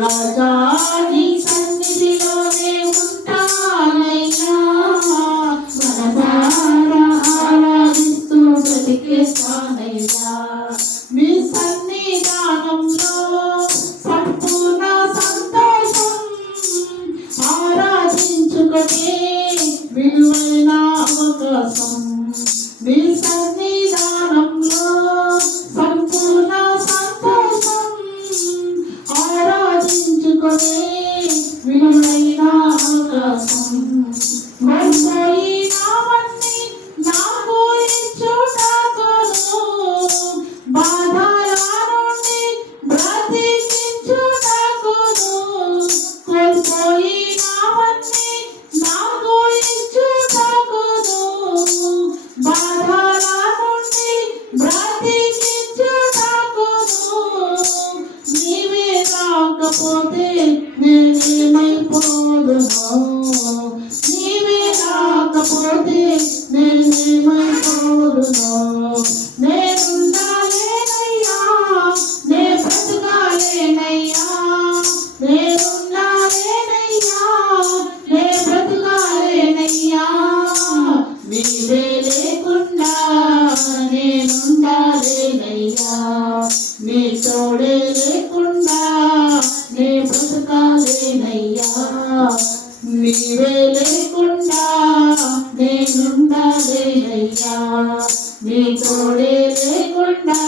రాజా నీ సన్నిధిలోనే ఉంటానయ్యా, మనసారా ఆరాధిస్తూ బ్రతికేస్తానయ్యా. మీ సన్నిధానంలో సంపూర్ణ సంతోషం, ఆరాధించుకునే విలువైన అవకాశం. మీ సన్నిధానంలో సంపూర్ణ సంతోషం, ఆరాధించుకునే విలువైన అవకాశం. కోల్పోయినవన్నీ నాకు ఇచ్చుటకును, బాధల నుండి బ్రతికించుటకును. కోల్పోయినవన్నీ నాకు ఇచ్చుటకును, బాధల నుండి బ్రతికించుటకును. నీవే రాకపోతే నేనేమైపోదును, నీవే రాకపోతే నేనేమైపోదును. నేనుండాలేనయ్యా, నే బ్రతకాలేనయ్యా, నేనుండాలేనయ్యా, నే బ్రతకాలేనయ్యా. నీవే లేకుండా నేనుండాలేనయ్యా, నీ తోడే లేకుండా నే బ్రతకాలేనయ్యా. నీవే లేకుండా నేనుండాలేనయ్యా, నీ తోడే లేకుండా